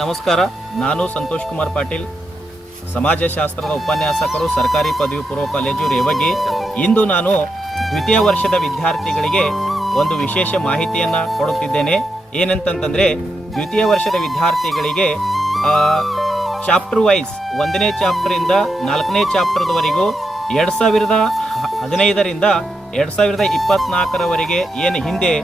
ನಮಸ್ಕಾರ. ನಾನು ಸಂತೋಷ್ ಕುಮಾರ್ ಪಾಟೀಲ್, ಸಮಾಜಶಾಸ್ತ್ರದ ಉಪನ್ಯಾಸಕರು, ಸರ್ಕಾರಿ ಪದವಿ ಪೂರ್ವ ಕಾಲೇಜು ರೇವಗಿ. ಇಂದು ನಾನು ದ್ವಿತೀಯ ವರ್ಷದ ವಿದ್ಯಾರ್ಥಿಗಳಿಗೆ ಒಂದು ವಿಶೇಷ ಮಾಹಿತಿಯನ್ನು ಕೊಡುತ್ತಿದ್ದೇನೆ. ಏನಂತಂದ್ರೆ, ದ್ವಿತೀಯ ವರ್ಷದ ವಿದ್ಯಾರ್ಥಿಗಳಿಗೆ ಚಾಪ್ಟರ್ ವೈಸ್ 1ನೇ ಚಾಪ್ಟರ್ ಇಂದ 4ನೇ ಚಾಪ್ಟರ್ವರೆಗೂ 2015ರಿಂದ 2024ರವರೆಗೆ ಏನು ಹಿಂದೆ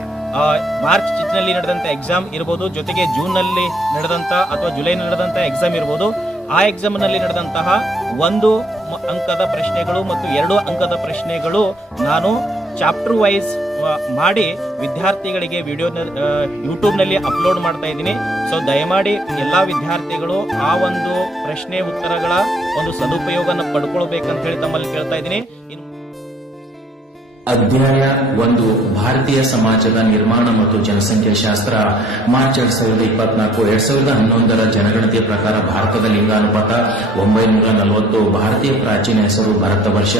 ಮಾರ್ಚ್ನಲ್ಲಿ ನಡೆದಂಥ ಎಕ್ಸಾಮ್ ಇರ್ಬೋದು, ಜೊತೆಗೆ ಜೂನ್ನಲ್ಲಿ ನಡೆದಂಥ ಅಥವಾ ಜುಲೈನಲ್ಲಿ ನಡೆದಂಥ ಎಕ್ಸಾಮ್ ಇರ್ಬೋದು, ಆ ಎಕ್ಸಾಮ್ನಲ್ಲಿ ನಡೆದಂತಹ 1 ಅಂಕದ ಪ್ರಶ್ನೆಗಳು ಮತ್ತು 2 ಅಂಕದ ಪ್ರಶ್ನೆಗಳು ನಾನು ಚಾಪ್ಟರ್ ವೈಸ್ ಮಾಡಿ ವಿದ್ಯಾರ್ಥಿಗಳಿಗೆ ಯೂಟ್ಯೂಬ್ನಲ್ಲಿ ಅಪ್ಲೋಡ್ ಮಾಡ್ತಾ ಇದ್ದೀನಿ. ಸೊ ದಯಮಾಡಿ ಎಲ್ಲ ವಿದ್ಯಾರ್ಥಿಗಳು ಆ ಒಂದು ಪ್ರಶ್ನೆ ಉತ್ತರಗಳ ಒಂದು ಸದುಪಯೋಗನ ಪಡ್ಕೊಳ್ಬೇಕಂತ ಹೇಳಿ ತಮ್ಮಲ್ಲಿ ಕೇಳ್ತಾ ಇದ್ದೀನಿ. ಅಧ್ಯಾಯ 1 ಭಾರತೀಯ ಸಮಾಜದ ನಿರ್ಮಾಣ ಮತ್ತು ಜನಸಂಖ್ಯಾ ಶಾಸ್ತ್ರ. ಮಾರ್ಚ್ 2024 2011ರ ಜನಗಣತಿಯ ಪ್ರಕಾರ ಭಾರತದ ಲಿಂಗಾನುಪಾತ 940. ಭಾರತೀಯ ಪ್ರಾಚೀನ ಹೆಸರು ಭಾರತ ವರ್ಷ.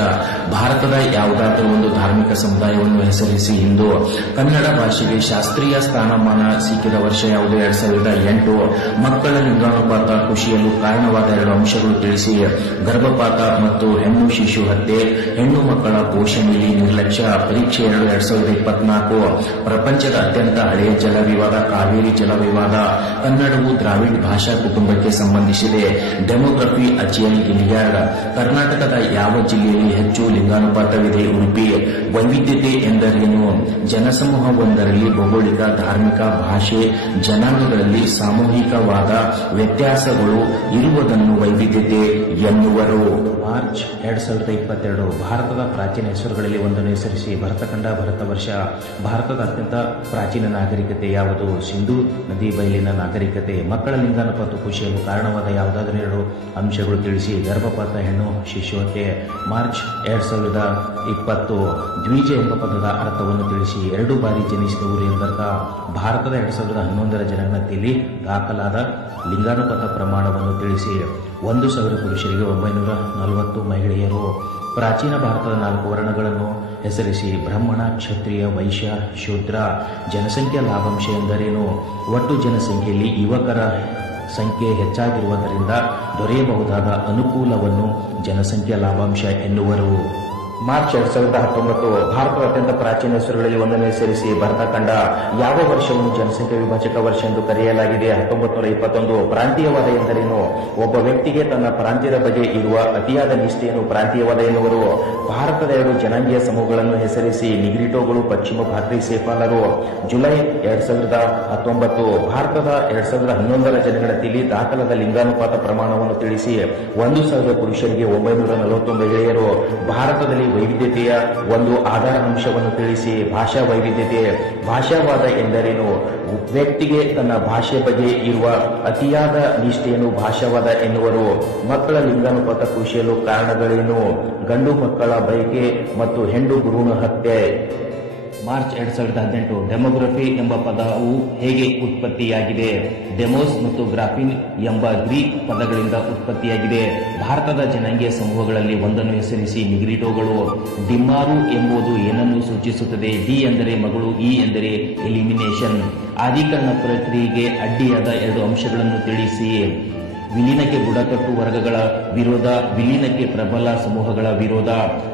ಭಾರತದ ಯಾವುದಾದರೂ ಒಂದು ಧಾರ್ಮಿಕ ಸಮುದಾಯವನ್ನು ಹೆಸರಿಸಿ. ಹಿಂದೂ. ಕನ್ನಡ ಭಾಷೆಗೆ ಶಾಸ್ತ್ರೀಯ ಸ್ಥಾನಮಾನ ಸಿಕ್ಕಿದ ವರ್ಷ ಯಾವುದು? 2008. ಮಕ್ಕಳ ಲಿಂಗಾನುಪಾತ ಖುಷಿಯಲು ಕಾರಣವಾದ 2 ಅಂಶಗಳು ತಿಳಿಸಿ. ಗರ್ಭಪಾತ ಮತ್ತು ಹೆಣ್ಣು ಶಿಶು ಹತ್ಯೆ. ಹೆಣ್ಣು ಮಕ್ಕಳ ಪೋಷಣೆಯಲ್ಲಿ ನಿರ್ಲಕ್ಷ್ಯ. ಪರೀಕ್ಷೆ 2024. ಪ್ರಪಂಚದ ಅತ್ಯಂತ ಹಳೆಯ ಜಲ ವಿವಾದ ಕಾವೇರಿ ಜಲ ವಿವಾದ. ಕನ್ನಡವು ದ್ರಾವಿಡ್ ಭಾಷಾ ಕುಟುಂಬಕ್ಕೆ ಸಂಬಂಧಿಸಿದೆ. ಡೆಮೋಗ್ರಫಿ ಅಚಿಯಲ್ ಗಿಲಿಯಾರ್ಡ್. ಕರ್ನಾಟಕದ ಯಾವ ಜಿಲ್ಲೆಯಲ್ಲಿ ಹೆಚ್ಚು ಲಿಂಗಾನುಪಾತವಿದೆ? ಉಡುಪಿ. ವೈವಿಧ್ಯತೆ ಎಂದರೇನು? ಜನಸಮೂಹವೊಂದರಲ್ಲಿ ಭೌಗೋಳಿಕ, ಧಾರ್ಮಿಕ, ಭಾಷೆ, ಜನಾಂಗಗಳಲ್ಲಿ ಸಾಮೂಹಿಕವಾದ ವ್ಯತ್ಯಾಸಗಳು ಇರುವುದನ್ನು ವೈವಿಧ್ಯತೆ ಎನ್ನುವರು. ಮಾರ್ಚ್ 2022 ಭಾರತದ ಪ್ರಾಚೀನ ಹೆಸರುಗಳಲ್ಲಿ ಒಂದನ್ನು ಹೆಸರಿಸಿ. ಭರತಖಂಡ, ಭರತ ವರ್ಷ. ಭಾರತದ ಅತ್ಯಂತ ಪ್ರಾಚೀನ ನಾಗರಿಕತೆ ಯಾವುದು? ಸಿಂಧೂ ನದಿ ಬಯಲಿನ ನಾಗರಿಕತೆ. ಮಕ್ಕಳ ಲಿಂಗಾನುಪಾತ ಖುಷಿಯಲು ಕಾರಣವಾದ ಯಾವುದಾದರೂ 2 ಅಂಶಗಳು ತಿಳಿಸಿ. ಗರ್ಭಪಾತ, ಹೆಣ್ಣು ಶಿಶು ಹತ್ಯೆ. ಮಾರ್ಚ್ 2020 ದ್ವಿಜ ಎಂಬ ಪದದ ಅರ್ಥವನ್ನು ತಿಳಿಸಿ. 2 ಬಾರಿ ಜನಿಸಿದ ಊರು ಎಂದರ್ಥ. ಭಾರತದ 2011ರ ಜನಗಣತಿಯಲ್ಲಿ ದಾಖಲಾದ ಲಿಂಗಾನುಪಾತ ಪ್ರಮಾಣವನ್ನು ತಿಳಿಸಿ. 1,000 ಪುರುಷರಿಗೆ 940 ಮಹಿಳೆಯರು. ಪ್ರಾಚೀನ ಭಾರತದ 4 ವರ್ಣಗಳನ್ನು ಹೆಸರಿಸಿ. ಬ್ರಾಹ್ಮಣ, ಕ್ಷತ್ರಿಯ, ವೈಶ್ಯ, ಶೂದ್ರ. ಜನಸಂಖ್ಯಾ ಲಾಭಾಂಶ ಎಂದರೇನು? ಒಟ್ಟು ಜನಸಂಖ್ಯೆಯಲ್ಲಿ ಯುವಕರ ಸಂಖ್ಯೆ ಹೆಚ್ಚಾಗಿರುವುದರಿಂದ ದೊರೆಯಬಹುದಾದ ಅನುಕೂಲವನ್ನು ಜನಸಂಖ್ಯಾ ಲಾಭಾಂಶ ಎನ್ನುವರು. ಮಾರ್ಚ್ 2019 ಭಾರತದ ಅತ್ಯಂತ ಪ್ರಾಚೀನ ಹೆಸರುಗಳಲ್ಲಿ ಒಂದನ್ನು ಹೆಸರಿಸಿ. ಭರತಖಂಡ. ಯಾವ ವರ್ಷವನ್ನು ಜನಸಂಖ್ಯಾ ವಿಭಜಕ ವರ್ಷ ಎಂದು ಕರೆಯಲಾಗಿದೆ? 1921. ಪ್ರಾಂತೀಯವಾದ ಎಂದರೇನು? ಒಬ್ಬ ವ್ಯಕ್ತಿಗೆ ತನ್ನ ಪ್ರಾಂತ್ಯದ ಬಗ್ಗೆ ಇರುವ ಅತಿಯಾದ ನಿಷ್ಠೆಯನ್ನು ಪ್ರಾಂತೀಯವಾದ ಎನ್ನುವರು. ಭಾರತದ 2 ಜನಾಂಗೀಯ ಸಮೂಹಗಳನ್ನು ಹೆಸರಿಸಿ. ನಿಗ್ರಿಟೋಗಳು, ಪಶ್ಚಿಮ ಭಾರತೀಯ ಸೇಪಾಲರು. ಜುಲೈ 2019 ಭಾರತದ 2011ರ ಜನಗಣತಿಯಲ್ಲಿ ದಾಖಲಾದ ಲಿಂಗಾನುಪಾತ ಪ್ರಮಾಣವನ್ನು ತಿಳಿಸಿ. 1,000 ಪುರುಷರಿಗೆ 940 ಮಹಿಳೆಯರು. ಭಾರತದಲ್ಲಿ ವೈವಿಧ್ಯತೆಯ ಒಂದು ಆಧಾರ ಅಂಶವನ್ನು ತಿಳಿಸಿ. ಭಾಷಾ ವೈವಿಧ್ಯತೆ. ಭಾಷಾವಾದ ಎಂದರೇನು? ವ್ಯಕ್ತಿಗೆ ತನ್ನ ಭಾಷೆ ಬಗ್ಗೆ ಇರುವ ಅತಿಯಾದ ನಿಷ್ಠೆಯನ್ನು ಭಾಷಾವಾದ ಎನ್ನುವರು. ಮಕ್ಕಳ ಲಿಂಗಾನುಪಾತ ಖುಷಿಯಲು ಕಾರಣಗಳೇನು? ಗಂಡು ಮಕ್ಕಳ ಬಯಕೆ ಮತ್ತು ಹೆಣ್ಣು ಭ್ರೂಣ ಹತ್ಯೆ. ಮಾರ್ಚ್ 2018 ಡೆಮೋಗ್ರಫಿ ಎಂಬ ಪದವು ಹೇಗೆ ಉತ್ಪತ್ತಿಯಾಗಿದೆ? ಡೆಮೋಸ್ ಮತ್ತು ಗ್ರಾಫಿನ್ ಎಂಬ ಗ್ರೀಕ್ ಪದಗಳಿಂದ ಉತ್ಪತ್ತಿಯಾಗಿದೆ. ಭಾರತದ ಜನಾಂಗೀಯ ಸಮೂಹಗಳಲ್ಲಿ ಒಂದನ್ನು ಹೆಸರಿಸಿ. ನಿಗ್ರಿಟೋಗಳು. ಡಿಮ್ಮಾರು ಎಂಬುದು ಏನನ್ನು ಸೂಚಿಸುತ್ತದೆ? ಡಿ ಎಂದರೆ ಮಗಳು, ಇ ಎಂದರೆ ಎಲಿಮಿನೇಷನ್. ಆದಿಕರಣ ಪ್ರಕ್ರಿಯೆಗೆ ಅಡ್ಡಿಯಾದ 2 ಅಂಶಗಳನ್ನು ತಿಳಿಸಿ. ವಿಲೀನಕ್ಕೆ ಬುಡಕಟ್ಟು ವರ್ಗಗಳ ವಿರೋಧ. ವಿಲೀನಕ್ಕೆ ಪ್ರಬಲ ಸಮೂಹಗಳ ವಿರೋಧ.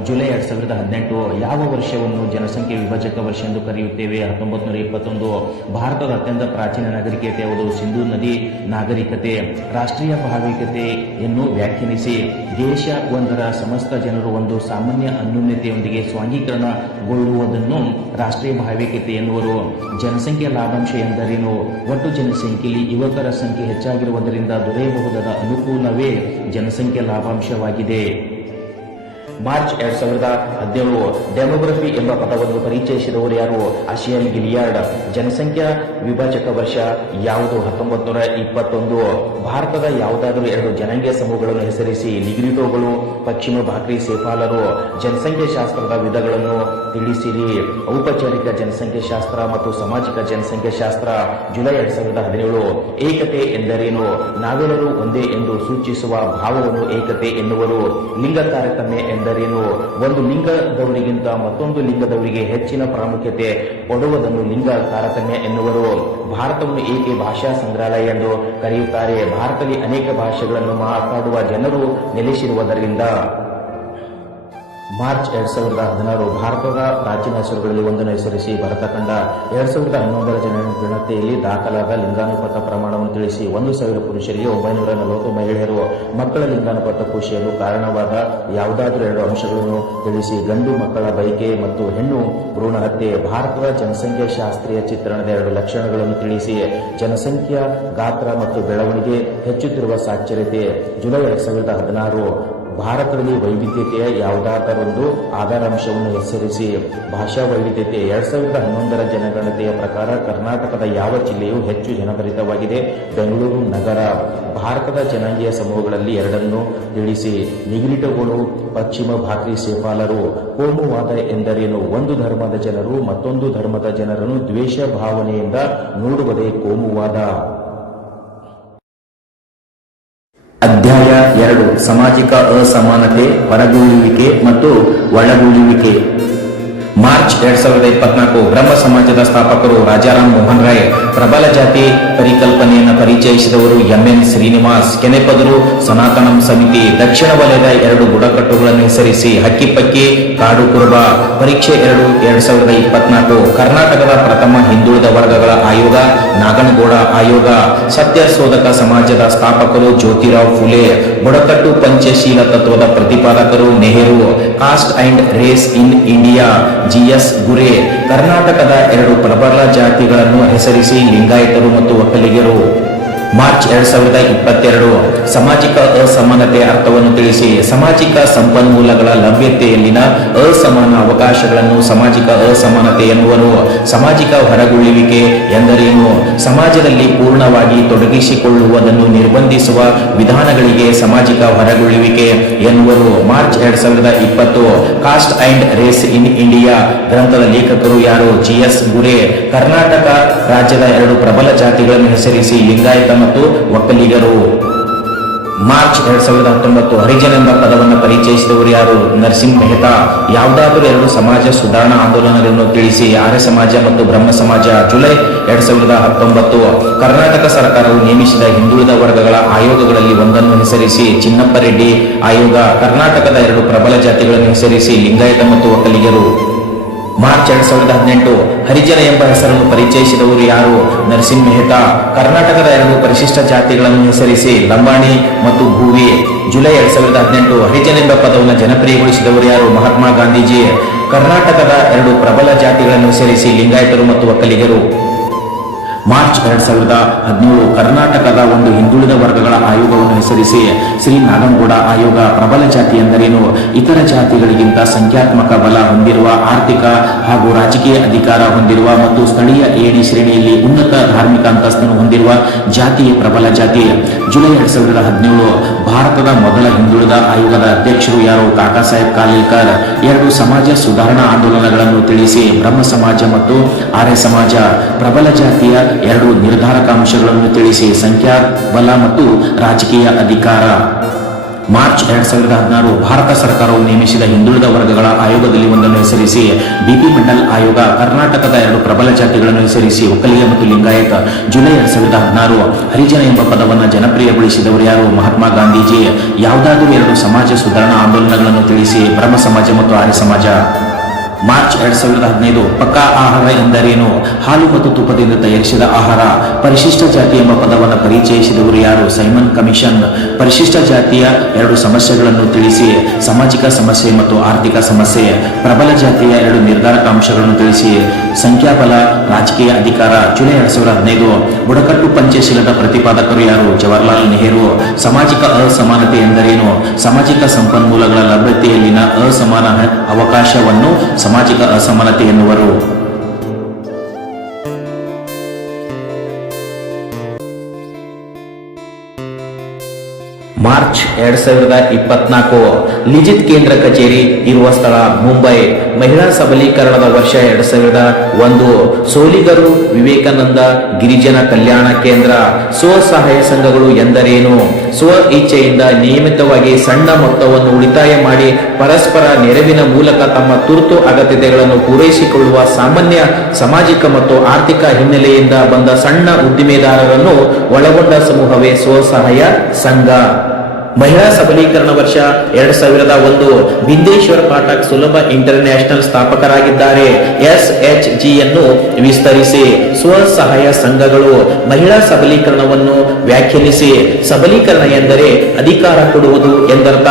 ಜುಲೈ 2018 ಯಾವ ವರ್ಷವನ್ನು ಜನಸಂಖ್ಯೆ ವಿಭಜಕ ವರ್ಷ ಎಂದು ಕರೆಯುತ್ತೇವೆ? 1921. ಭಾರತದ ಅತ್ಯಂತ ಪ್ರಾಚೀನ ನಾಗರಿಕತೆ ಯಾವುದು? ಸಿಂಧೂ ನದಿ ನಾಗರಿಕತೆ. ರಾಷ್ಟ್ರೀಯ ಭಾವೈಕ್ಯತೆಯನ್ನು ವ್ಯಾಖ್ಯಾನಿಸಿ. ದೇಶ ಒಂದರ ಸಮಸ್ತ ಜನರು ಒಂದು ಸಾಮಾನ್ಯ ಅನ್ಯೋನ್ಯತೆಯೊಂದಿಗೆ ಸ್ವಾಂಗೀಕರಣಗೊಳ್ಳುವುದನ್ನು ರಾಷ್ಟ್ರೀಯ ಭಾವೈಕ್ಯತೆ ಎನ್ನುವರು. ಜನಸಂಖ್ಯಾ ಲಾಭಾಂಶ ಎಂದರೇನು? ಒಟ್ಟು ಜನಸಂಖ್ಯೆಯಲ್ಲಿ ಯುವಕರ ಸಂಖ್ಯೆ ಹೆಚ್ಚಾಗಿರುವುದರಿಂದ ದೊರೆಯಬಹುದಾದ ಅನುಕೂಲವೇ ಜನಸಂಖ್ಯಾ ಲಾಭಾಂಶವಾಗಿದೆ. ಮಾರ್ಚ್ 2017 ಡೆಮೋಗ್ರಫಿ ಎಂಬ ಪದವನ್ನು ಪರಿಚಯಿಸಿದವರು ಯಾರು? ಅಶಿಯಲ್ ಗಿಲಿಯಾರ್ಡ್. ಜನಸಂಖ್ಯಾ ವಿಭಜಕ ವರ್ಷ ಯಾವುದು? 1921. ಭಾರತದ ಯಾವುದಾದರೂ 2 ಜನಾಂಗೀಯ ಸಮೂಹಗಳನ್ನು ಹೆಸರಿಸಿ. ನಿಗ್ರಿಟೋಗಳು, ಪಶ್ಚಿಮ ಭಾರತೀಯ ಸೇಪಾಲರು. ಜನಸಂಖ್ಯಾ ಶಾಸ್ತ್ರದ ವಿಧಗಳನ್ನು ತಿಳಿಸಿರಿ. ಔಪಚಾರಿಕ ಜನಸಂಖ್ಯಾ ಶಾಸ್ತ್ರ ಮತ್ತು ಸಾಮಾಜಿಕ ಜನಸಂಖ್ಯಾ ಶಾಸ್ತ್ರ. ಜುಲೈ 2017 ಏಕತೆ ಎಂದರೇನು? ನಾವೆಲ್ಲರೂ ಒಂದೇ ಎಂದು ಸೂಚಿಸುವ ಭಾವವನ್ನು ಏಕತೆ ಎನ್ನುವರು. ಲಿಂಗ ತಾರತಮ್ಯ ಎಂದರೇನು? ಒಂದು ಲಿಂಗದವರಿಗಿಂತ ಮತ್ತೊಂದು ಲಿಂಗದವರಿಗೆ ಹೆಚ್ಚಿನ ಪ್ರಾಮುಖ್ಯತೆ ಕೊಡುವುದನ್ನು ಲಿಂಗ ತಾರತಮ್ಯ ಎನ್ನುವರು. ಭಾರತವನ್ನು ಏಕೆ ಭಾಷಾ ಸಂಗ್ರಹಾಲಯ ಎಂದು ಕರೆಯುತ್ತಾರೆ? ಭಾರತದಲ್ಲಿ ಅನೇಕ ಭಾಷೆಗಳನ್ನು ಮಾತನಾಡುವ ಜನರು ನೆಲೆಸಿರುವುದರಿಂದ. ಮಾರ್ಚ್ 2016 ಭಾರತದ ಪ್ರಾಚೀನ ಹೆಸರುಗಳಲ್ಲಿ ಒಂದನ್ನು ಹೆಸರಿಸಿ ಭರತಖಂಡ. 2011 ಜನಗಣತಿಯಲ್ಲಿ ದಾಖಲಾದ ಲಿಂಗಾನುಪಾತ ಪ್ರಮಾಣವನ್ನು ತಿಳಿಸಿ. 1,000 ಪುರುಷರಿಗೆ 940 ಮಹಿಳೆಯರು. ಮಕ್ಕಳ ಲಿಂಗಾನುಪಾತ ಖುಷಿಯಲು ಕಾರಣವಾದ ಯಾವುದಾದರೂ 2 ಅಂಶಗಳನ್ನು ತಿಳಿಸಿ. ಗಂಡು ಮಕ್ಕಳ ಬಯಕೆ ಮತ್ತು ಹೆಣ್ಣು ಭ್ರೂಣ ಹತ್ಯೆ. ಭಾರತದ ಜನಸಂಖ್ಯಾ ಶಾಸ್ತ್ರೀಯ ಚಿತ್ರಣದ 2 ಲಕ್ಷಣಗಳನ್ನು ತಿಳಿಸಿ. ಜನಸಂಖ್ಯಾ ಗಾತ್ರ ಮತ್ತು ಬೆಳವಣಿಗೆ ಹೆಚ್ಚುತ್ತಿರುವ ಸಾಕ್ಷರತೆ. ಜುಲೈ 2016 ಭಾರತದಲ್ಲಿ ವೈವಿಧ್ಯತೆಯ ಯಾವುದಾದರೊಂದು ಆಧಾರಾಂಶವನ್ನು ಹೆಸರಿಸಿ. ಭಾಷಾ ವೈವಿಧ್ಯತೆ. 2011 ಜನಗಣತಿಯ ಪ್ರಕಾರ ಕರ್ನಾಟಕದ ಯಾವ ಜಿಲ್ಲೆಯು ಹೆಚ್ಚು ಜನಭರಿತವಾಗಿದೆ? ಬೆಂಗಳೂರು ನಗರ. ಭಾರತದ ಜನಾಂಗೀಯ ಸಮೂಹಗಳಲ್ಲಿ 2 ತಿಳಿಸಿ. ನಿಗ್ರಿಟೋಗಳು, ಪಶ್ಚಿಮ ಭಾಕ್ರಿ ಸೇಫಾಲರು. ಕೋಮುವಾದ ಎಂದರೇನು? ಒಂದು ಧರ್ಮದ ಜನರು ಮತ್ತೊಂದು ಧರ್ಮದ ಜನರನ್ನು ದ್ವೇಷ ಭಾವನೆಯಿಂದ ನೋಡುವುದೇ ಕೋಮುವಾದ. ಅಧ್ಯಾಯ 2 ಸಾಮಾಜಿಕ ಅಸಮಾನತೆ, ಹೊರಗುಳಿಯುವಿಕೆ ಮತ್ತು ಒಳಗುಳಿಯುವಿಕೆ. ಮಾರ್ಚ್ 2024 ಬ್ರಹ್ಮ ಸಮಾಜದ ಸ್ಥಾಪಕರು ರಾಜಾರಾಮ್ ಮೋಹನ್ ರಾಯ್. ಪ್ರಬಲ ಜಾತಿ ಪರಿಕಲ್ಪನೆಯನ್ನು ಪರಿಚಯಿಸಿದವರು MN ಶ್ರೀನಿವಾಸ್. ಕೆನೆಪದರು ಸನಾತನಂ ಸಮಿತಿ. ದಕ್ಷಿಣ ವಲಯದ 2 ಬುಡಕಟ್ಟುಗಳನ್ನು ಹೆಸರಿಸಿ. ಹಕ್ಕಿಪಕ್ಕಿ, ಕಾಡು ಕುರುಬ. ಪರೀಕ್ಷೆ 2 2024 ಕರ್ನಾಟಕದ ಪ್ರಥಮ ಹಿಂದುಳಿದ ವರ್ಗಗಳ ಆಯೋಗ ನಾಗನಗೌಡ ಆಯೋಗ. ಸತ್ಯ ಶೋಧಕ ಸಮಾಜದ ಸ್ಥಾಪಕರು ಜ್ಯೋತಿರಾವ್ ಫುಲೆ. ಬುಡಕಟ್ಟು ಪಂಚಶೀಲ ತತ್ವದ ಪ್ರತಿಪಾದಕರು Nehru. Caste and race in India GS Ghurye. ಕರ್ನಾಟಕದ 2 ಪ್ರಬಲ ಜಾತಿಗಳನ್ನು ಹೆಸರಿಸಿ. ಲಿಂಗಾಯತರು ಮತ್ತು ಒಕ್ಕಲಿಗರು. ಮಾರ್ಚ್ 2022 ಸಾಮಾಜಿಕ ಅಸಮಾನತೆ ಅರ್ಥವನ್ನು ತಿಳಿಸಿ. ಸಾಮಾಜಿಕ ಸಂಪನ್ಮೂಲಗಳ ಲಭ್ಯತೆಯಲ್ಲಿನ ಅಸಮಾನ ಅವಕಾಶಗಳನ್ನು ಸಾಮಾಜಿಕ ಅಸಮಾನತೆ ಎನ್ನುವರು. ಸಾಮಾಜಿಕ ಹೊರಗುಳಿಯುವಿಕೆ ಎಂದರೇನು? ಸಮಾಜದಲ್ಲಿ ಪೂರ್ಣವಾಗಿ ತೊಡಗಿಸಿಕೊಳ್ಳುವುದನ್ನು ನಿರ್ಬಂಧಿಸುವ ವಿಧಾನಗಳಿಗೆ ಸಾಮಾಜಿಕ ಹೊರಗುಳಿಯುವಿಕೆ ಎನ್ನುವರು. March 2020 caste and race in India ಗ್ರಂಥದ ಲೇಖಕರು ಯಾರು? GS ಗುರೆ. ಕರ್ನಾಟಕ ರಾಜ್ಯದ 2 ಪ್ರಬಲ ಜಾತಿಗಳನ್ನು ಹೆಸರಿಸಿ. ಲಿಂಗಾಯತ ಮತ್ತು ಒಕ್ಕಲಿಗರು. ಮಾರ್ಚ್ 2019 ಹರಿಜನ ಎಂಬ ಪದವನ್ನು ಪರಿಚಯಿಸಿದವರು ಯಾರು? ನರಸಿಂಹ ಮೆಹ್ತಾ. ಯಾವುದಾದರೂ 2 ಸಮಾಜ ಸುಧಾರಣಾ ಆಂದೋಲನಗಳನ್ನು ತಿಳಿಸಿ. ಆರ್ಯ ಸಮಾಜ ಮತ್ತು ಬ್ರಹ್ಮ ಸಮಾಜ. ಜುಲೈ 2019 ಕರ್ನಾಟಕ ಸರ್ಕಾರವು ನೇಮಿಸಿದ ಹಿಂದುಳಿದ ವರ್ಗಗಳ ಆಯೋಗಗಳಲ್ಲಿ ಒಂದನ್ನು ಹೆಸರಿಸಿ. ಚಿನ್ನಪ್ಪ ರೆಡ್ಡಿ ಆಯೋಗ. ಕರ್ನಾಟಕದ 2 ಪ್ರಬಲ ಜಾತಿಗಳನ್ನು ಹೆಸರಿಸಿ. ಲಿಂಗಾಯತ ಮತ್ತು ಒಕ್ಕಲಿಗರು. ಮಾರ್ಚ್ 2018 ಹರಿಜನ ಎಂಬ ಹೆಸರನ್ನು ಪರಿಚಯಿಸಿದವರು ಯಾರು? ನರಸಿಂಹ ಮೆಹ್ತಾ. ಕರ್ನಾಟಕದ 2 ಪರಿಶಿಷ್ಟ ಜಾತಿಗಳನ್ನು ಹೆಸರಿಸಿ. ಲಂಬಾಣಿ ಮತ್ತು ಭೂವಿ. ಜುಲೈ 2018 ಹರಿಜನ ಎಂಬ ಪದವನ್ನು ಜನಪ್ರಿಯಗೊಳಿಸಿದವರು ಯಾರು? ಮಹಾತ್ಮ ಗಾಂಧೀಜಿ. ಕರ್ನಾಟಕದ 2 ಪ್ರಬಲ ಜಾತಿಗಳನ್ನು ಹೆಸರಿಸಿ. ಲಿಂಗಾಯತರು ಮತ್ತು ಒಕ್ಕಲಿಗರು. ಮಾರ್ಚ್ 2017 ಕರ್ನಾಟಕದ 1 ಹಿಂದುಳಿದ ವರ್ಗಗಳ ಆಯೋಗವನ್ನು ಹೆಸರಿಸಿ. ಶ್ರೀ ನಾಗನಗೌಡ ಆಯೋಗ. ಪ್ರಬಲ ಜಾತಿ ಎಂದರೇನು? ಇತರ ಜಾತಿಗಳಿಗಿಂತ ಸಂಖ್ಯಾತ್ಮಕ ಬಲ ಹೊಂದಿರುವ, ಆರ್ಥಿಕ ಹಾಗೂ ರಾಜಕೀಯ ಅಧಿಕಾರ ಹೊಂದಿರುವ ಮತ್ತು ಸ್ಥಳೀಯ ಏಣಿ ಶ್ರೇಣಿಯಲ್ಲಿ ಉನ್ನತ ಧಾರ್ಮಿಕ ಅಂತಸ್ತನ್ನು ಹೊಂದಿರುವ ಜಾತಿಯೇ ಪ್ರಬಲ ಜಾತಿ. ಜುಲೈ 2017 ಭಾರತದ ಮೊದಲ ಹಿಂದುಳಿದ ಆಯೋಗದ ಅಧ್ಯಕ್ಷರು ಯಾರು? ಕಾಕಾ ಸಾಹೇಬ್ ಕಾಲೇಲ್ಕರ್. 2 ಸಮಾಜ ಸುಧಾರಣಾ ಆಂದೋಲನಗಳನ್ನು ತಿಳಿಸಿ. ಬ್ರಹ್ಮ ಸಮಾಜ ಮತ್ತು ಆರ್ಯ ಸಮಾಜ. ಪ್ರಬಲ ಜಾತಿಯ 2 ನಿರ್ಧಾರಕ ಅಂಶಗಳನ್ನು ತಿಳಿಸಿ. ಸಂಖ್ಯಾ ಬಲ ಮತ್ತು ರಾಜಕೀಯ ಅಧಿಕಾರ. ಮಾರ್ಚ್ 2016 ಭಾರತ ಸರ್ಕಾರವು ನೇಮಿಸಿದ ಹಿಂದುಳಿದ ವರ್ಗಗಳ ಆಯೋಗದಲ್ಲಿ ಒಂದನ್ನು ಹೆಸರಿಸಿ. BP ಮಂಡಲ್ ಆಯೋಗ. ಕರ್ನಾಟಕದ 2 ಪ್ರಬಲ ಜಾತಿಗಳನ್ನು ಹೆಸರಿಸಿ. ಒಕ್ಕಲಿಗ ಮತ್ತು ಲಿಂಗಾಯತ. ಜುಲೈ 2016 ಹರಿಜನ ಎಂಬ ಪದವನ್ನು ಜನಪ್ರಿಯಗೊಳಿಸಿದವರು ಯಾರು? ಮಹಾತ್ಮ ಗಾಂಧೀಜಿ. ಯಾವುದಾದರೂ 2 ಸಮಾಜ ಸುಧಾರಣಾ ಆಂದೋಲನಗಳನ್ನು ತಿಳಿಸಿ. ಬ್ರಹ್ಮ ಸಮಾಜ ಮತ್ತು ಆರ್ಯ ಸಮಾಜ. ಮಾರ್ಚ್ 2015 ಪಕ್ಕಾ ಆಹಾರ ಎಂದರೇನು? ಹಾಲು ಮತ್ತು ತುಪ್ಪದಿಂದ ತಯಾರಿಸಿದ ಆಹಾರ. ಪರಿಶಿಷ್ಟ ಜಾತಿ ಎಂಬ ಪದವನ್ನು ಪರಿಚಯಿಸಿದವರು ಯಾರು? Simon commission. ಪರಿಶಿಷ್ಟ ಜಾತಿಯ 2 ಸಮಸ್ಯೆಗಳನ್ನು ತಿಳಿಸಿ. ಸಾಮಾಜಿಕ ಸಮಸ್ಯೆ ಮತ್ತು ಆರ್ಥಿಕ ಸಮಸ್ಯೆ. ಪ್ರಬಲ ಜಾತಿಯ 2 ನಿರ್ಧಾರಕ ಅಂಶಗಳನ್ನು ತಿಳಿಸಿ. ಸಂಖ್ಯಾಬಲ, ರಾಜಕೀಯ ಅಧಿಕಾರ. ಜುಲೈ 2015 ಬುಡಕಟ್ಟು ಪಂಚಶೀಲದ ಪ್ರತಿಪಾದಕರು ಯಾರು? ಜವಾಹರ್ಲಾಲ್ ನೆಹರು. ಸಾಮಾಜಿಕ ಅಸಮಾನತೆ ಎಂದರೇನು? ಸಾಮಾಜಿಕ ಸಂಪನ್ಮೂಲಗಳ ಲಭ್ಯತೆಯಲ್ಲಿನ ಅಸಮಾನ ಅವಕಾಶವನ್ನು ಸಾಮಾಜಿಕ ಅಸಮಾನತೆ ಎನ್ನುವರು. ಮಾರ್ಚ್ 2024 ಲಿಜಿತ್ ಕೇಂದ್ರ ಕಚೇರಿ ಇರುವ ಸ್ಥಳ ಮುಂಬೈ. ಮಹಿಳಾ ಸಬಲೀಕರಣದ ವರ್ಷ 2001. ಸೋಲಿಗರು ವಿವೇಕಾನಂದ ಗಿರಿಜನ ಕಲ್ಯಾಣ ಕೇಂದ್ರ. ಸ್ವಸಹಾಯ ಸಂಘಗಳು ಎಂದರೇನು? ಸ್ವ ಇಚ್ಛೆಯಿಂದ ನಿಯಮಿತವಾಗಿ ಸಣ್ಣ ಮೊತ್ತವನ್ನು ಉಳಿತಾಯ ಮಾಡಿ ಪರಸ್ಪರ ನೆರವಿನ ಮೂಲಕ ತಮ್ಮ ತುರ್ತು ಅಗತ್ಯತೆಗಳನ್ನು ಪೂರೈಸಿಕೊಳ್ಳುವ ಸಾಮಾನ್ಯ ಸಾಮಾಜಿಕ ಮತ್ತು ಆರ್ಥಿಕ ಹಿನ್ನೆಲೆಯಿಂದ ಬಂದ ಸಣ್ಣ ಉದ್ದಿಮೆದಾರರನ್ನು ಒಳಗೊಂಡ ಸಮೂಹವೇ ಸ್ವಸಹಾಯ ಸಂಘ. ಮಹಿಳಾ ಸಬಲೀಕರಣ ವರ್ಷ 2001. ಬಿಂದೇಶ್ವರ್ ಪಾಠಕ್ ಸುಲಭ ಇಂಟರ್ನ್ಯಾಷನಲ್ ಸ್ಥಾಪಕರಾಗಿದ್ದಾರೆ. SHG ಯನ್ನು ವಿಸ್ತರಿಸಿ. ಸ್ವಸಹಾಯ ಸಂಘಗಳು ಮಹಿಳಾ ಸಬಲೀಕರಣವನ್ನು ವ್ಯಾಖ್ಯಾನಿಸಿ. ಸಬಲೀಕರಣ ಎಂದರೆ ಅಧಿಕಾರ ಕೊಡುವುದು ಎಂದರ್ಥ.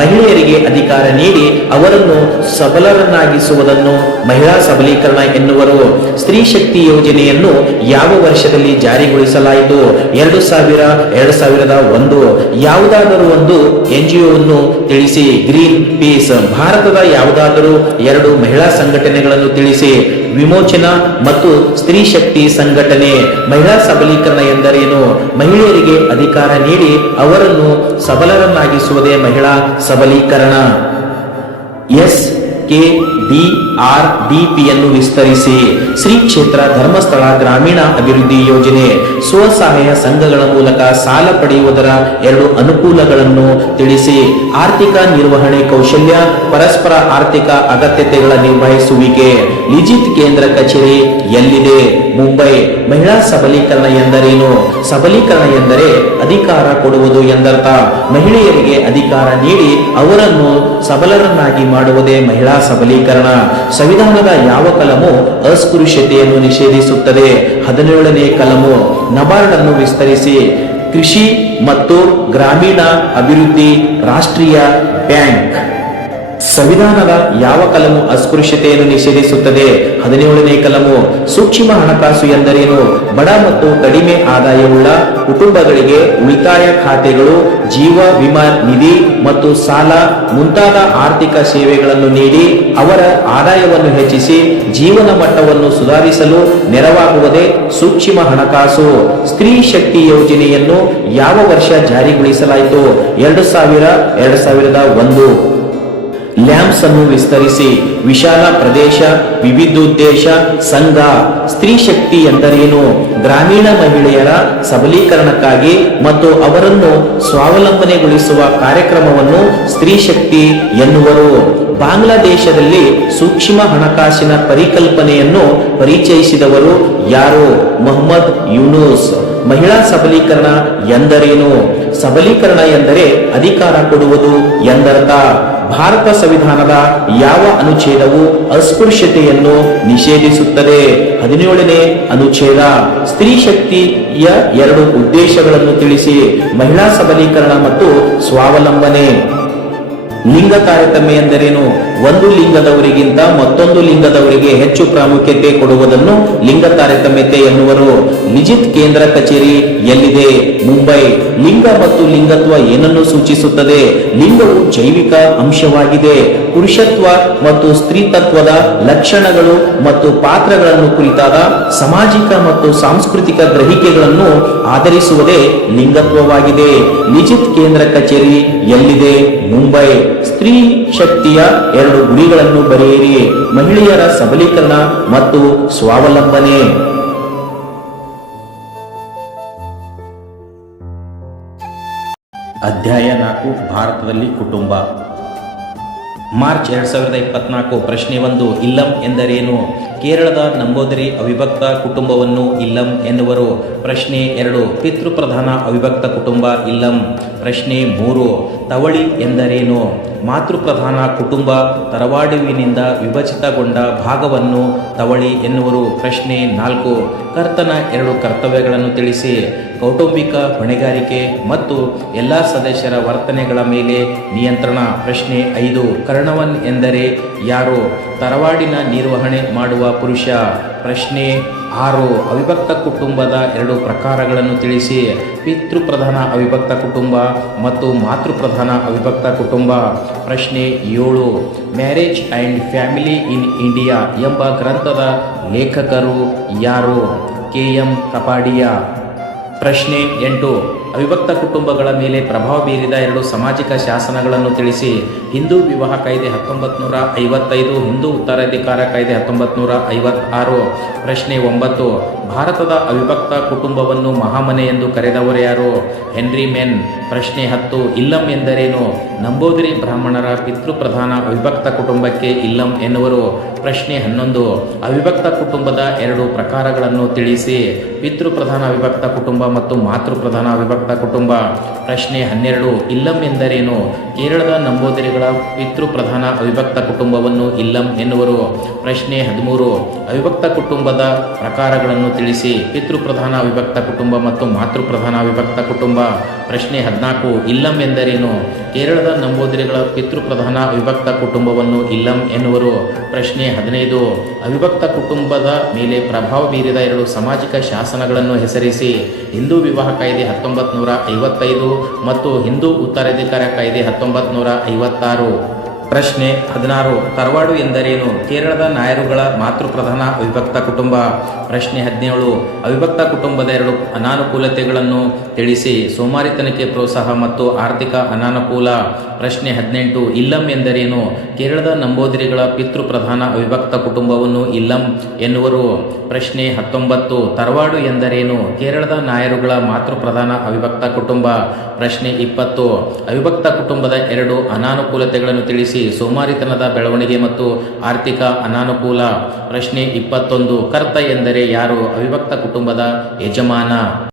ಮಹಿಳೆಯರಿಗೆ ಅಧಿಕಾರ ನೀಡಿ ಅವರನ್ನು ಸಬಲರನ್ನಾಗಿಸುವುದನ್ನು ಮಹಿಳಾ ಸಬಲೀಕರಣ ಎನ್ನುವರು. ಸ್ತ್ರೀ ಶಕ್ತಿ ಯೋಜನೆಯನ್ನು ಯಾವ ವರ್ಷದಲ್ಲಿ ಜಾರಿಗೊಳಿಸಲಾಯಿತು? 2001. ಯಾವುದಾದರೂ ಒಂದು NGOವನ್ನು ತಿಳಿಸಿ. Green piece. ಭಾರತದ ಯಾವುದಾದರೂ 2 ಮಹಿಳಾ ಸಂಘಟನೆಗಳನ್ನು ತಿಳಿಸಿ. ವಿಮೋಚನಾ ಮತ್ತು ಸ್ತ್ರೀ ಶಕ್ತಿ ಸಂಘಟನೆ. ಮಹಿಳಾ ಸಬಲೀಕರಣ ಎಂದರೇನು? ಮಹಿಳೆಯರಿಗೆ ಅಧಿಕಾರ ನೀಡಿ ಅವರನ್ನು ಸಬಲರನ್ನಾಗಿಸುವುದೇ ಮಹಿಳಾ ಸಬಲೀಕರಣ. SKDRDP ಯನ್ನು ವಿಸ್ತರಿಸಿ. ಶ್ರೀ ಕ್ಷೇತ್ರ ಧರ್ಮಸ್ಥಳ ಗ್ರಾಮೀಣ ಅಭಿವೃದ್ಧಿ ಯೋಜನೆ. ಸ್ವಸಹಾಯ ಸಂಘಗಳ ಮೂಲಕ ಸಾಲ ಪಡೆಯುವುದರ 2 ಅನುಕೂಲಗಳನ್ನು ತಿಳಿಸಿ. ಆರ್ಥಿಕ ನಿರ್ವಹಣೆ ಕೌಶಲ್ಯ, ಪರಸ್ಪರ ಆರ್ಥಿಕ ಅಗತ್ಯತೆಗಳ ನಿರ್ವಹಿಸುವಿಕೆ. ಲಿಜಿತ್ ಕೇಂದ್ರ ಕಚೇರಿ ಎಲ್ಲಿದೆ? ಮುಂಬೈ. ಮಹಿಳಾ ಸಬಲೀಕರಣ ಎಂದರೇನು? ಸಬಲೀಕರಣ ಎಂದರೆ ಅಧಿಕಾರ ಕೊಡುವುದು ಎಂದರ್ಥ. ಮಹಿಳೆಯರಿಗೆ ಅಧಿಕಾರ ನೀಡಿ ಅವರನ್ನು ಸಬಲರನ್ನಾಗಿ ಮಾಡುವುದೇ ಮಹಿಳಾ ಸಬಲೀಕರಣ. ಸಂವಿಧಾನದ ಯಾವ ಕಲಮು ಅಸ್ಪೃಶ್ಯತೆಯನ್ನು ನಿಷೇಧಿಸುತ್ತದೆ? 17ನೇ ಕಲಮು. ನಬಾರ್ಡ್ ಅನ್ನು ವಿಸ್ತರಿಸಿ. ಕೃಷಿ ಮತ್ತು ಗ್ರಾಮೀಣ ಅಭಿವೃದ್ಧಿ ರಾಷ್ಟ್ರೀಯ ಬ್ಯಾಂಕ್. ಸಂವಿಧಾನದ ಯಾವ ಕಲಮು ಅಸ್ಪೃಶ್ಯತೆಯನ್ನು ನಿಷೇಧಿಸುತ್ತದೆ? 17ನೇ ಕಲಮು. ಸೂಕ್ಷ್ಮ ಹಣಕಾಸು ಎಂದರೇನು? ಬಡ ಮತ್ತು ಕಡಿಮೆ ಆದಾಯವುಳ್ಳ ಕುಟುಂಬಗಳಿಗೆ ಉಳಿತಾಯ ಖಾತೆಗಳು, ಜೀವ ವಿಮಾ ನಿಧಿ ಮತ್ತು ಸಾಲ ಮುಂತಾದ ಆರ್ಥಿಕ ಸೇವೆಗಳನ್ನು ನೀಡಿ ಅವರ ಆದಾಯವನ್ನು ಹೆಚ್ಚಿಸಿ ಜೀವನ ಮಟ್ಟವನ್ನು ಸುಧಾರಿಸಲು ನೆರವಾಗುವುದೇ ಸೂಕ್ಷ್ಮ ಹಣಕಾಸು. ಸ್ತ್ರೀ ಶಕ್ತಿ ಯೋಜನೆಯನ್ನು ಯಾವ ವರ್ಷ ಜಾರಿಗೊಳಿಸಲಾಯಿತು? 2001. ಲ್ಯಾಂಪ್ಸ್ ಅನ್ನು ವಿಸ್ತರಿಸಿ. ವಿಶಾಲ ಪ್ರದೇಶ, ವಿವಿಧೋದ್ದೇಶ ಸಂಘ. ಸ್ತ್ರೀ ಶಕ್ತಿ ಎಂದರೇನು? ಗ್ರಾಮೀಣ ಮಹಿಳೆಯರ ಸಬಲೀಕರಣಕ್ಕಾಗಿ ಮತ್ತು ಅವರನ್ನು ಸ್ವಾವಲಂಬನೆಗೊಳಿಸುವ ಕಾರ್ಯಕ್ರಮವನ್ನು ಸ್ತ್ರೀ ಶಕ್ತಿ ಎನ್ನುವರು. ಬಾಂಗ್ಲಾದೇಶದಲ್ಲಿ ಸೂಕ್ಷ್ಮ ಹಣಕಾಸಿನ ಪರಿಕಲ್ಪನೆಯನ್ನು ಪರಿಚಯಿಸಿದವರು ಯಾರು? ಮೊಹಮ್ಮದ್ ಯೂನುಸ್. ಮಹಿಳಾ ಸಬಲೀಕರಣ ಎಂದರೇನು? ಸಬಲೀಕರಣ ಎಂದರೆ ಅಧಿಕಾರ ಕೊಡುವುದು ಎಂದರ್ಥ. ಭಾರತ ಸಂವಿಧಾನದ ಯಾವ ಅನುಚ್ಛೇದವು ಅಸ್ಪೃಶ್ಯತೆಯನ್ನು ನಿಷೇಧಿಸುತ್ತದೆ? 17ನೇ ಅನುಚ್ಛೇದ. ಸ್ತ್ರೀ ಶಕ್ತಿಯ 2 ಉದ್ದೇಶಗಳನ್ನು ತಿಳಿಸಿ. ಮಹಿಳಾ ಸಬಲೀಕರಣ ಮತ್ತು ಸ್ವಾವಲಂಬನೆ. ಲಿಂಗ ತಾರತಮ್ಯ ಎಂದರೇನು? ಒಂದು ಲಿಂಗದವರಿಗಿಂತ ಮತ್ತೊಂದು ಲಿಂಗದವರಿಗೆ ಹೆಚ್ಚು ಪ್ರಾಮುಖ್ಯತೆ ಕೊಡುವುದನ್ನು ಲಿಂಗ ತಾರತಮ್ಯತೆ ಎನ್ನುವರು. ಲಿಜಿತ್ ಕೇಂದ್ರ ಕಚೇರಿ ಎಲ್ಲಿದೆ? ಮುಂಬೈ. ಲಿಂಗ ಮತ್ತು ಲಿಂಗತ್ವ ಏನನ್ನು ಸೂಚಿಸುತ್ತದೆ? ಲಿಂಗವು ಜೈವಿಕ ಅಂಶವಾಗಿದೆ. ಪುರುಷತ್ವ ಮತ್ತು ಸ್ತ್ರೀತತ್ವದ ಲಕ್ಷಣಗಳು ಮತ್ತು ಪಾತ್ರಗಳನ್ನು ಕುರಿತಾದ ಸಾಮಾಜಿಕ ಮತ್ತು ಸಾಂಸ್ಕೃತಿಕ ಗ್ರಹಿಕೆಗಳನ್ನು ಆಧರಿಸುವುದೇ ಲಿಂಗತ್ವವಾಗಿದೆ. ಲಿಜಿತ್ ಕೇಂದ್ರ ಕಚೇರಿ ಎಲ್ಲಿದೆ? ಮುಂಬೈ. ಸ್ತ್ರೀ ಶಕ್ತಿಯ 2 ಗುರಿಗಳನ್ನು ಬರೆಯಿರಿ. ಮಹಿಳೆಯರ ಸಬಲೀಕರಣ ಮತ್ತು ಸ್ವಾವಲಂಬನೆ. ಅಧ್ಯಾಯ 4. ಭಾರತದಲ್ಲಿ ಕುಟುಂಬ. ಮಾರ್ಚ್ 2024. ಪ್ರಶ್ನೆ 1. ಇಲ್ಲಂ ಎಂದರೇನು? ಕೇರಳದ ನಂಬೋದರಿ ಅವಿಭಕ್ತ ಕುಟುಂಬವನ್ನು ಇಲ್ಲಂ ಎನ್ನುವರು. ಪ್ರಶ್ನೆ 2. ಪಿತೃಪ್ರಧಾನ ಅವಿಭಕ್ತ ಕುಟುಂಬ ಇಲ್ಲಂ. ಪ್ರಶ್ನೆ 3. ತವಳಿ ಎಂದರೇನು? ಮಾತೃಪ್ರಧಾನ ಕುಟುಂಬ ತರವಾಡುವಿನಿಂದ ವಿಭಜಿತಗೊಂಡ ಭಾಗವನ್ನು ತವಳಿ ಎನ್ನುವರು. ಪ್ರಶ್ನೆ 4. ಕರ್ತನ 2 ಕರ್ತವ್ಯಗಳನ್ನು ತಿಳಿಸಿ. ಕೌಟುಂಬಿಕ ಹೊಣೆಗಾರಿಕೆ ಮತ್ತು ಎಲ್ಲ ಸದಸ್ಯರ ವರ್ತನೆಗಳ ಮೇಲೆ ನಿಯಂತ್ರಣ. ಪ್ರಶ್ನೆ 5. ಕರ್ಣವನ್ ಎಂದರೆ ಯಾರು? ತರವಾಡಿನ ನಿರ್ವಹಣೆ ಮಾಡುವ ಪುರುಷ. ಪ್ರಶ್ನೆ 6. ಅವಿಭಕ್ತ ಕುಟುಂಬದ 2 ಪ್ರಕಾರಗಳನ್ನು ತಿಳಿಸಿ. ಪಿತೃಪ್ರಧಾನ ಅವಿಭಕ್ತ ಕುಟುಂಬ ಮತ್ತು ಮಾತೃಪ್ರಧಾನ ಅವಿಭಕ್ತ ಕುಟುಂಬ. ಪ್ರಶ್ನೆ 7. Marriage and family in India ಎಂಬ ಗ್ರಂಥದ ಲೇಖಕರು ಯಾರು? KM ಕಪಾಡಿಯಾ. ಪ್ರಶ್ನೆ 8. ಅವಿಭಕ್ತ ಕುಟುಂಬಗಳ ಮೇಲೆ ಪ್ರಭಾವ ಬೀರಿದ 2 ಸಾಮಾಜಿಕ ಶಾಸನಗಳನ್ನು ತಿಳಿಸಿ. ಹಿಂದೂ ವಿವಾಹ ಕಾಯ್ದೆ 1955, ಹಿಂದೂ ಉತ್ತರಾಧಿಕಾರ ಕಾಯ್ದೆ 1956. ಪ್ರಶ್ನೆ 9. ಭಾರತದ ಅವಿಭಕ್ತ ಕುಟುಂಬವನ್ನು ಮಹಾಮನೆ ಎಂದು ಕರೆದವರು ಯಾರು? Henry men. ಪ್ರಶ್ನೆ 10. ಇಲ್ಲಂ ಎಂದರೇನು? ನಂಬೂದಿರಿ ಬ್ರಾಹ್ಮಣರ ಪಿತೃಪ್ರಧಾನ ಅವಿಭಕ್ತ ಕುಟುಂಬಕ್ಕೆ ಇಲ್ಲಂ ಎನ್ನುವರು. ಪ್ರಶ್ನೆ 11. ಅವಿಭಕ್ತ ಕುಟುಂಬದ 2 ಪ್ರಕಾರಗಳನ್ನು ತಿಳಿಸಿ. ಪಿತೃಪ್ರಧಾನ ಅವಿಭಕ್ತ ಕುಟುಂಬ ಮತ್ತು ಮಾತೃಪ್ರಧಾನ ಅವಿಭಕ್ತ ಕುಟುಂಬ. ಪ್ರಶ್ನೆ 12. ಇಲ್ಲಂ ಎಂದರೇನು? ಕೇರಳದ ನಂಬೂದಿರಿಗಳ ಪಿತೃಪ್ರಧಾನ ಅವಿಭಕ್ತ ಕುಟುಂಬವನ್ನು ಇಲ್ಲಂ ಎನ್ನುವರು. ಪ್ರಶ್ನೆ 13. ಅವಿಭಕ್ತ ಕುಟುಂಬದ ಪ್ರಕಾರಗಳನ್ನು ತಿಳಿಸಿ. ಪಿತೃಪ್ರಧಾನ ಅವಿಭಕ್ತ ಕುಟುಂಬ ಮತ್ತು ಮಾತೃಪ್ರಧಾನ ಅವಿಭಕ್ತ ಕುಟುಂಬ. ಪ್ರಶ್ನೆ 14. ಇಲ್ಲಂ ಎಂದರೇನು? ಕೇರಳದ ನಂಬೂದಿರಿಗಳ ಪಿತೃಪ್ರಧಾನ ಅವಿಭಕ್ತ ಕುಟುಂಬವನ್ನು ಇಲ್ಲಂ ಎನ್ನುವರು. ಪ್ರಶ್ನೆ 15. ಅವಿಭಕ್ತ ಕುಟುಂಬದ ಮೇಲೆ ಪ್ರಭಾವ ಬೀರಿದ 2 ಸಾಮಾಜಿಕ ಶಾಸನಗಳನ್ನು ಹೆಸರಿಸಿ. ಹಿಂದೂ ವಿವಾಹ ಕಾಯ್ದೆ 1955 ಮತ್ತು ಹಿಂದೂ ಉತ್ತರಾಧಿಕಾರ ಕಾಯ್ದೆ 1956. ಪ್ರಶ್ನೆ 16. ತರವಾಡು ಎಂದರೇನು? ಕೇರಳದ ನಾಯರುಗಳ ಮಾತೃಪ್ರಧಾನ ಅವಿಭಕ್ತ ಕುಟುಂಬ. ಪ್ರಶ್ನೆ 17. ಅವಿಭಕ್ತ ಕುಟುಂಬದ 2 ಅನಾನುಕೂಲತೆಗಳನ್ನು ತಿಳಿಸಿ. ಸೋಮಾರಿತನಕ್ಕೆ ಪ್ರೋತ್ಸಾಹ ಮತ್ತು ಆರ್ಥಿಕ ಅನಾನುಕೂಲ. ಪ್ರಶ್ನೆ 18. ಇಲ್ಲಂ ಎಂದರೇನು? ಕೇರಳದ ನಂಬೂದಿರಿಗಳ ಪಿತೃಪ್ರಧಾನ ಅವಿಭಕ್ತ ಕುಟುಂಬವನ್ನು ಇಲ್ಲಂ ಎನ್ನುವರು. ಪ್ರಶ್ನೆ 19. ತರವಾಡು ಎಂದರೇನು? ಕೇರಳದ ನಾಯರುಗಳ ಮಾತೃಪ್ರಧಾನ ಅವಿಭಕ್ತ ಕುಟುಂಬ. ಪ್ರಶ್ನೆ 20. ಅವಿಭಕ್ತ ಕುಟುಂಬದ 2 ಅನಾನುಕೂಲತೆಗಳನ್ನು ತಿಳಿಸಿ. ಸೋಮಾರಿತನದ ಬೆಳವಣಿಗೆ ಮತ್ತು ಆರ್ಥಿಕ ಅನಾನುಕೂಲ. ಪ್ರಶ್ನೆ 21. ಕರ್ತ ಎಂದರೆ ಯಾರು? ಅವಿಭಕ್ತ ಕುಟುಂಬದ ಯಜಮಾನ.